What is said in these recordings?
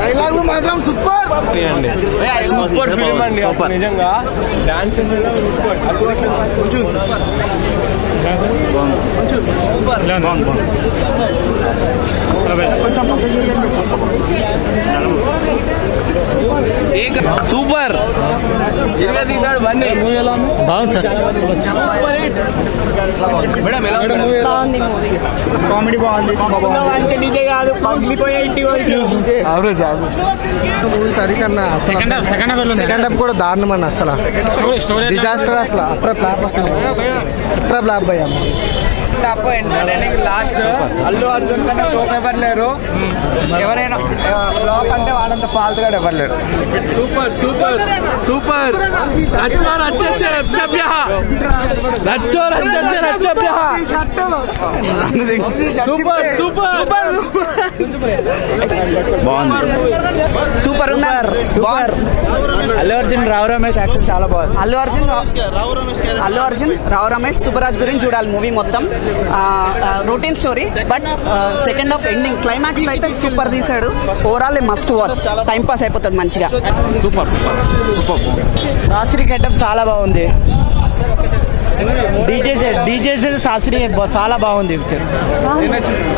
Dialogue మాత్రం super super film అండి. నిజంగా డాన్సెస్ సూపర్. సూపర్ తీసాడు బండి. బాగుంది సార్. కామెడీ బాగుంది. సరీష్ అన్న సెకండ్ హాఫ్ కూడా దారుణం అన్న. అసలు డిజాస్టర్. అసలు అట్రా బ్లాక్ భయ్యా. లాస్ట్ అల్లు అర్జున్ కన్నా తోక ఎవరు లేరు. ఎవరైనా ఫ్లాప్ అంటే వాడంత ఫాల్తు కూడా ఎవరు లేరు. Super super super. Super super బాగుంది. సూపర్ ఉన్నారు. సూపర్. అల్లు అర్జున్ రావు రమేష్ యాక్షన్ చాలా బాగుంది. అల్లు అర్జున్ రావు రమేష్ సుబ్బరాజ్ గురించి చూడాలి మూవీ మొత్తం. Routine story but second half ending climax లో అయితే సూపర్ తీసాడు. Overall must watch. Time pass అయిపోతుంది మంచిగా. Super super super. Shastri getup చాలా బాగుంది. డీజే శాస్త్రి చాలా బాగుంది.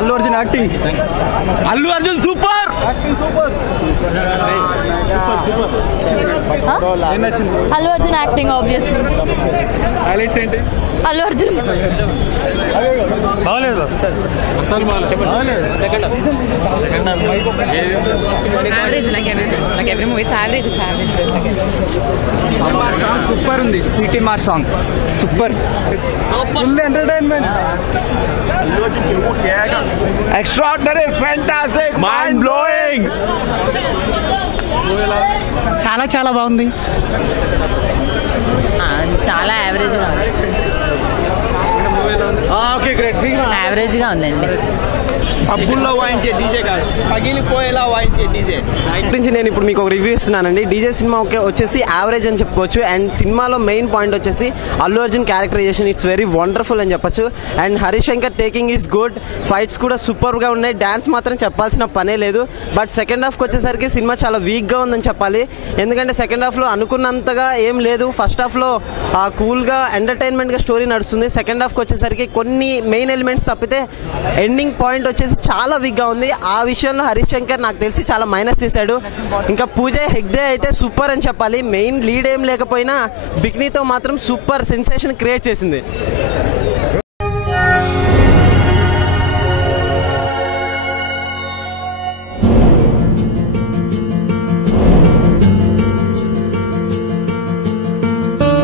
Allu Arjun acting. Allu Arjun super. Allu Arjun acting obviously. Highlights ఏంటి? అల్లు అర్జున్ బాగలేదు. Average like every movie average. Super ఉంది. Seeti Maar song super. Full entertainment. Extraordinary, fantastic, mind blowing. చాలా చాలా బాగుంది. చాలా యావరేజ్గా ఉంది. Okay great. యావరేజ్గా ఉందండి. పబ్బుల్లో వాయించే డీజే కాదు, పగిలిపోయేలా వాయించే డీజే నుంచి నేను ఇప్పుడు మీకు ఒక రివ్యూ ఇస్తున్నానండి. డీజే సినిమా వచ్చేసి యావరేజ్ అని చెప్పుకోవచ్చు. అండ్ సినిమాలో మెయిన్ పాయింట్ వచ్చేసి Allu Arjun characterization it's very wonderful అని చెప్పొచ్చు. And Harish Shankar taking is good. Fights కూడా సూపర్ గా ఉన్నాయి. డాన్స్ మాత్రం చెప్పాల్సిన పనే లేదు. బట్ సెకండ్ హాఫ్కి వచ్చేసరికి సినిమా చాలా వీక్ గా ఉందని చెప్పాలి. ఎందుకంటే సెకండ్ హాఫ్ లో అనుకున్నంతగా ఏం లేదు. ఫస్ట్ హాఫ్ లో కూల్ గా ఎంటర్టైన్మెంట్ గా స్టోరీ నడుస్తుంది. సెకండ్ హాఫ్కి వచ్చేసరికి కొన్ని మెయిన్ ఎలిమెంట్స్ తప్పితే ఎండింగ్ పాయింట్ వచ్చేసి చాలా వీక్ గా ఉంది. ఆ విషయంలో హరీష్ శంకర్ నాకు తెలిసి చాలా మైనస్ చేశాడు. ఇంకా పూజ హెగ్డే అయితే సూపర్ అని చెప్పాలి. మెయిన్ లీడ్ ఏం లేకపోయినా బిక్నీతో మాత్రం సూపర్ సెన్సేషన్ క్రియేట్ చేసింది.